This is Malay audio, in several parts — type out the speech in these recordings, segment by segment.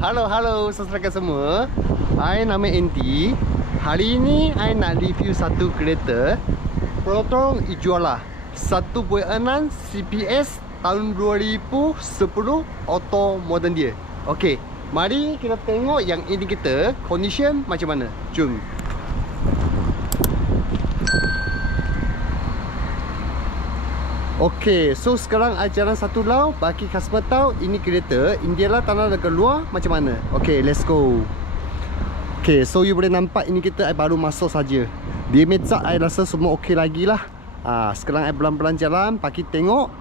Halo, halo saudara semua. I nama Andy. Hari ini I nak review satu kereta Proton Ijuala 1.6 CPS tahun 2010 auto modern dia. Okey, mari kita tengok yang ini kita condition macam mana. Jom. Okey, so sekarang ajaran satu lau bagi customer tahu ini kereta India lah tanah dekat luar macam mana. Okey, let's go. Okey, so you boleh nampak ini kita I baru masuk saja. Dia meja I rasa semua okey lagi lah. Ah, sekarang I pelan-pelan jalan, bagi tengok.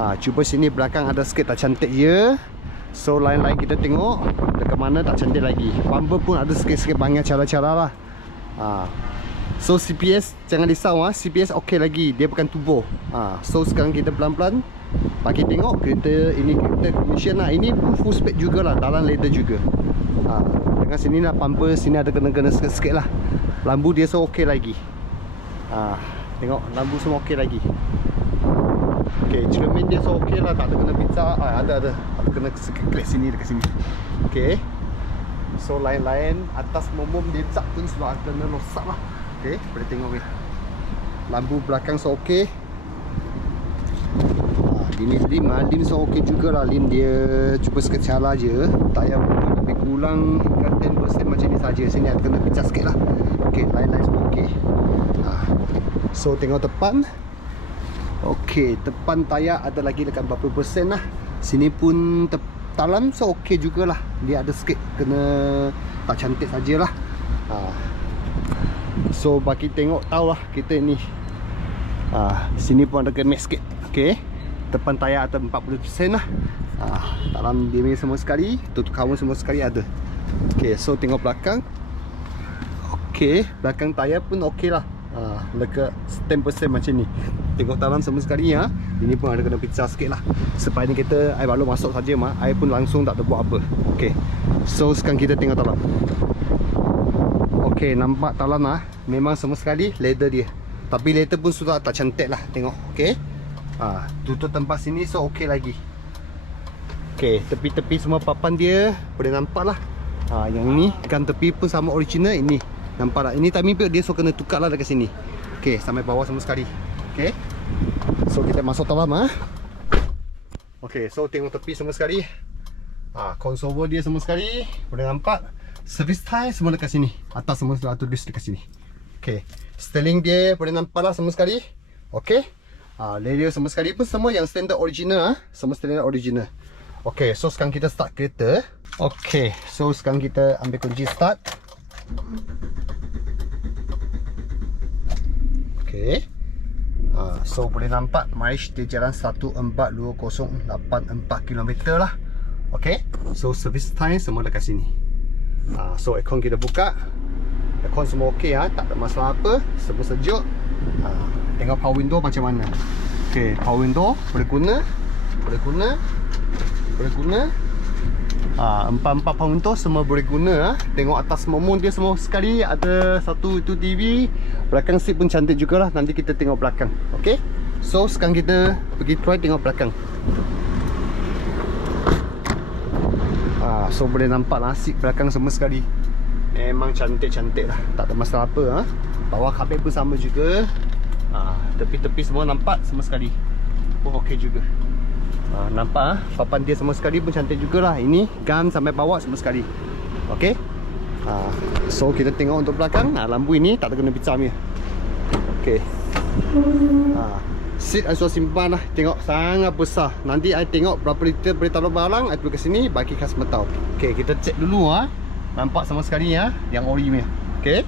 Ah, cuba sini belakang ada sikit tak cantik je. So lain-lain kita tengok dekat mana tak cantik lagi. Bumper pun ada sikit-sikit banyak cara-cara lah. Ah, So CPS jangan risau ah, CPS okey lagi, dia bukan tubuh. Ha, so sekarang kita pelan-pelan bagi tengok kereta ini kereta commission lah. Ini pun full spec jugalah, dalam leather juga. Ha, dengan sini lah bumper sini ada kena-kena sikit-sikit lah. Lambu dia so okey lagi. Ha, tengok lambu semua okey lagi. Okey, cermin dia so okey lah, tak ada kena pizza. Ah, ada ada. Ada kena sikit sini dekat sini. Okey. So lain-lain atas momom dia cap pun sudah kena rosak lah. Okey, boleh tengok ni. Lampu belakang so. Ha, ini lim, lim so okey jugalah lim dia cuba sikit je. Tayar pun lebih kurang hingga 10% macam ni saja. Sini ada kena pecah sikit lah. Lain-lain semua okey. Ha. So tengok depan. Okey, depan tayar ada lagi dekat berapa persen lah. Sini pun dalam so okey jugalah. Dia ada sikit kena tak cantik sajalah. Ha. So bagi tengok tahu lah kita ni. Ah, Sini pun ada kemek sikit. Okay Depan tayar ada 40% lah. Ah, Dalam dia semua sekali Tutup kawan semua sekali ada. Okay so tengok belakang. Okay Belakang tayar pun okay lah. Ah, Dekat 10% macam ni. Tengok dalam semua sekali ya Ini pun ada kena pecah sikit lah. Supaya ni kita I baru masuk saja mah I pun langsung tak ada buat apa. Okay So sekarang kita tengok dalam Okey, nampak talan lah. Memang semua sekali leather dia. Tapi leather pun sudah tak cantik lah. Tengok. Okey. Ha, tutup tempat sini so okey lagi. Okey, tepi-tepi semua papan dia boleh nampak lah. Ha, yang ni kan tepi pun sama original ini. Nampak tak? Ini timing dia so kena tukar lah dekat sini. Okey, sampai bawah semua sekali. Okey. So kita masuk dalam ah. Ha? Okey, so tengok tepi semua sekali. Ah, ha, console dia semua sekali. Boleh nampak. Service tie semua dekat sini. Atas semua sudah tulis dekat sini. Okay. Styling dia boleh nampak lah semua sekali. Okay. Ha, Radio semua sekali pun semua yang standard original ha? Semua standard original. Okay so sekarang kita start kereta. Okay So sekarang kita ambil kunci start. Okay. Ha, So boleh nampak Mileage dia jalan 14208 km lah. Okay So service time semua dekat sini ha, So aircon kita buka. Aircon semua ok ha? Tak ada masalah apa. Semua sejuk. Ha, Tengok power window macam mana. Ok power window Boleh guna. Boleh guna. Boleh guna. Ha, Empat-empat power window semua boleh guna ha? Tengok atas momon dia semua sekali. Ada satu itu TV Belakang seat pun cantik jugalah. Nanti kita tengok belakang. Ok So sekarang kita pergi try tengok belakang So boleh nampak nasib belakang semua sekali. Memang cantik-cantik lah. Tak ada masalah apa ha? Bawah kabin pun sama juga. Ha, Tepi-tepi semua nampak semua sekali. Pun ok juga. Ha, Nampak ha? Papan dia semua sekali pun cantik jugalah. Ini gun sampai bawah semua sekali. Ok ha, So kita tengok untuk belakang. Ha, Lampu ini tak ada kena pecah ni Ok ha, Seat I sudah simpan lah. Tengok sangat besar. Nanti I tengok berapa liter boleh taruh barang I pergi ke sini bagi customer tahu Ok kita cek dulu ah. Nampak sama sekali ya Yang ori ni Ok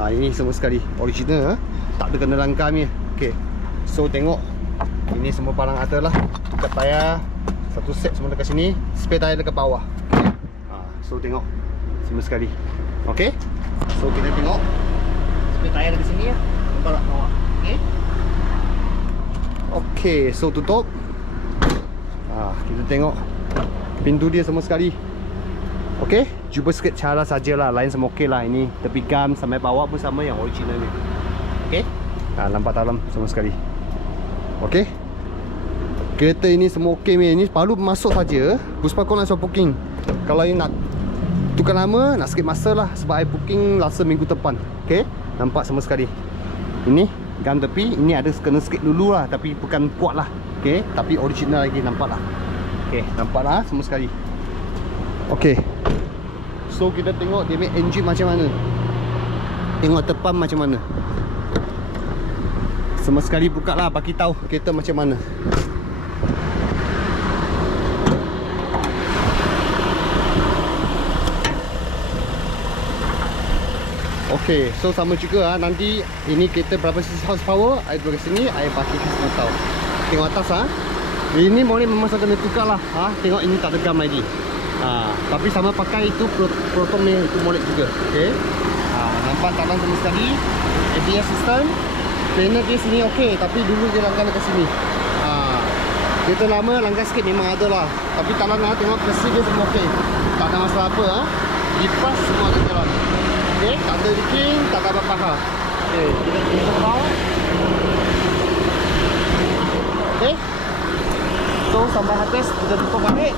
ha, Ini semua sekali. Original ha? Tak ada kena langkah ni. Ok So tengok. Ini semua barang ada lah. Dekat tayar. Satu set semua dekat sini. Spare tayar dekat bawah. Okay. ha, So tengok. Semua sekali. Ok So kita tengok. Spare tayar dekat sini ya Nampak tak bawah Ok Okey, so tutup. Ah, kita tengok pintu dia semua sekali. Okey, cuba sikit cara sajalah. Lain semua okey lah ini. Tepi gam sampai bawah pun sama yang original ni. Okey. Ah, nampak dalam semua sekali. Okey. Kereta ini semua okey ni. Ini baru masuk saja. Puspa kau nak suruh booking. Kalau you nak tukar nama, nak sikit masa lah sebab I booking rasa minggu depan. Okey? Nampak sama sekali. Ini gam tepi, ini ada kena sikit dulu lah tapi bukan kuat lah. Okey, tapi original lagi nampak lah. Okey, nampak lah semua sekali. Okey. So kita tengok dia punya engine macam mana. Tengok depan macam mana. Semua sekali buka lah bagi tahu kereta macam mana. Okay, so sama juga ah nanti ini kereta berapa cc horsepower, I duduk kat sini, I bagi customer tahu. Tengok atas ah. Ini boleh memang saya kena tukar lah ha? Tengok ini tak tegam lagi ha, Tapi sama pakai itu Proton ni itu molek juga Okay ha, Nampak tak sama sekali ABS system Panel dia sini okey Tapi dulu dia langgar dekat sini ha, Kereta lama langgar sikit memang ada lah Tapi tak langgar tengok kesi dia semua okey Tak ada masalah apa ha? Lipas semua ada jalan Okay, tak ada leaking, tak ada apa-apa. Okay, kita tutup bawah. Okay So sampai atas kita tutup balik.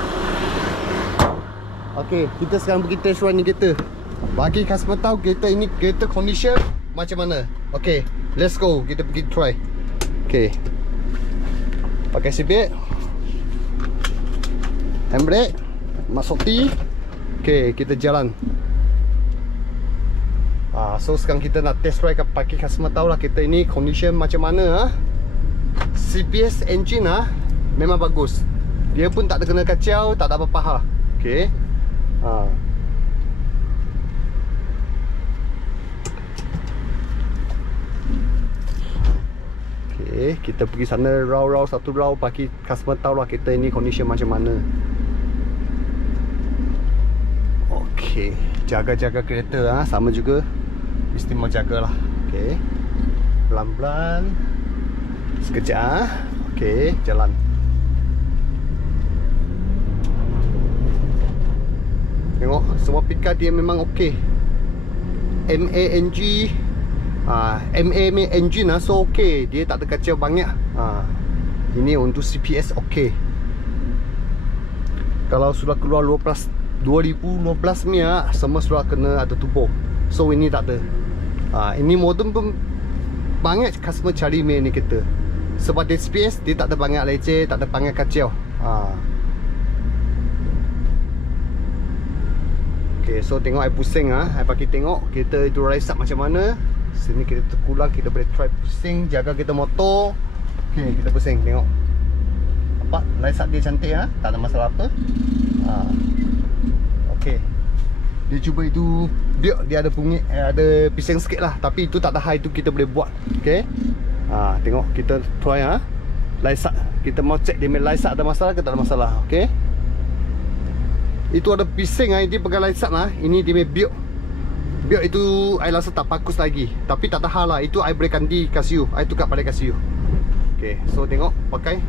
Okay kita sekarang pergi test run ni kereta. Bagi customer tahu kereta ini kereta condition macam mana? Okay let's go. Kita pergi try. Okay Pakai seatbelt Handbrake. Masuk T. Okay kita jalan Ah, so sekarang kita nak test ride pakai customer tahu lah kereta ini condition macam mana ha? CPS engine ah memang bagus Dia pun tak ada kena kacau Tak ada apa-apa ha. Okay ha. Okay Kita pergi sana Raw-raw satu raw Bagi customer tahu lah Kita ini condition macam mana Okay Jaga-jaga kereta ha. Sama juga Mesti mau jagalah Okay Pelan-pelan Sekejap ha. Okay Jalan Tengok semua pickup dia memang okey. MANG ah MA engine lah so okey. Dia tak ada kacau banyak. Ah. Uh, ini untuk CPS okey. Kalau sudah keluar 12 2012 ni ah semua sudah kena ada turbo. So ini tak ada. Uh, ini modem pun banyak customer cari main ni kita. Sebab dia CPS dia tak ada banyak leceh, tak ada banyak kacau. Uh. Okay, so tengok I pusing ah. Ha. I bagi tengok kereta itu rise up macam mana. Sini kita terkulang, kita boleh try pusing, jaga kita motor. Okay, kita pusing tengok. Nampak rise up dia cantik ah. Ha? Tak ada masalah apa. Ha. Okay. Dia cuba itu dia dia ada bunyi eh, ada pising sikit lah tapi itu tak high itu kita boleh buat. Okay. Ha, tengok kita try ah. Ha? Up. Kita mau check dia up ada masalah ke tak ada masalah. Okay. Itu ada pising ah dia pegang light lah. Ini dia punya build. Build itu I rasa tak bagus lagi. Tapi tak tahan lah. Itu I boleh ganti Casio. I tukar balik Casio. Okay, so tengok pakai.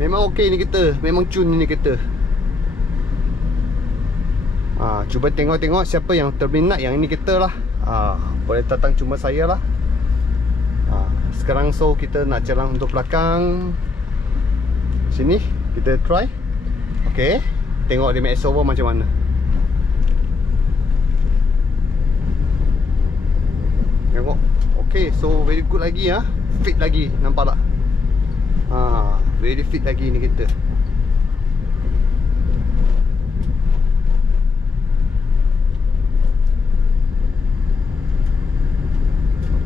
Memang okey ni kita. Memang cun ni kita. Ha, cuba tengok-tengok siapa yang terminat yang ini kita lah. Ha, boleh datang cuma saya lah. Ha, sekarang so kita nak jalan untuk belakang. Sini kita try. Okay. Tengok dia make macam mana Tengok Okay so very good lagi ah, Fit lagi nampak tak ha, Very fit lagi ni kita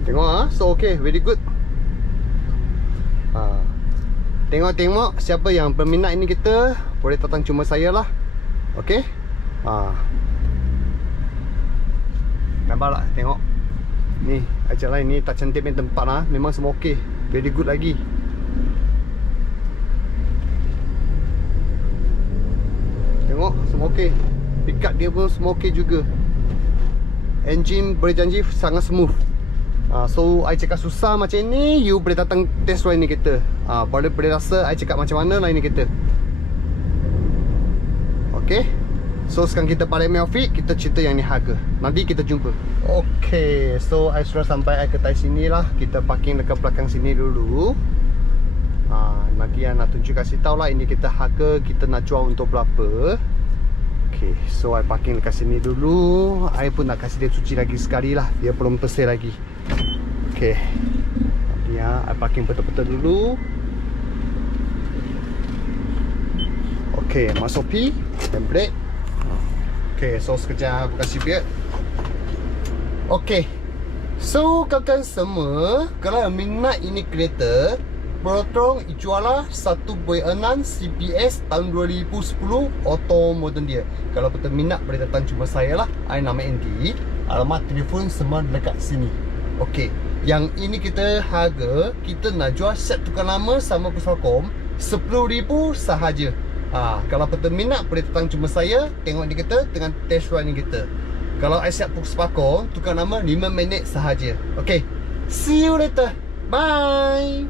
Tengok ah, So okay. Very good. Ha. Tengok-tengok siapa yang berminat ini kita. Boleh datang cuma saya lah. Okay? Ha. Nampak tak tengok. Ni ajak lain ni tak cantik main tempat lah Memang semua okay. Very good lagi. Tengok semua okay. Pick dia pun semua okay juga. Engine boleh janji sangat smooth uh, So I cakap susah macam ni You boleh datang test ride ni kita uh, boleh, boleh rasa I cakap macam mana lah ini kita Okay So sekarang kita balik Melfit Kita cerita yang ni harga Nanti kita jumpa Okay So I sudah sampai I ke sini lah Kita parking dekat belakang sini dulu ha, nanti yang nak tunjuk kasih tahu lah ini kita harga kita nak jual untuk berapa. Okay, so I parking dekat sini dulu. I pun nak kasih dia cuci lagi sekali lah. Dia belum bersih lagi. Okay. Nanti ya, I parking betul-betul dulu. Okay, masuk P. Brake. Okay, so sekejap kasih brake. Okay. So, kawan-kawan semua, kalau yang minat ini kereta, Berotong Ijuala 1.6 CPS tahun 2010 Auto modern dia Kalau betul minat boleh datang jumpa saya lah I nama Andy Alamat telefon semua dekat sini Okey yang ini kita harga Kita nak jual set tukar lama sama Pusakom RM10,000 sahaja. Ha, Kalau peterminat nak boleh datang cuma saya Tengok ni kita dengan test run ni kita. Kalau saya siap Pusakom Tukar nama 5 minit sahaja. Okay See you later. Bye.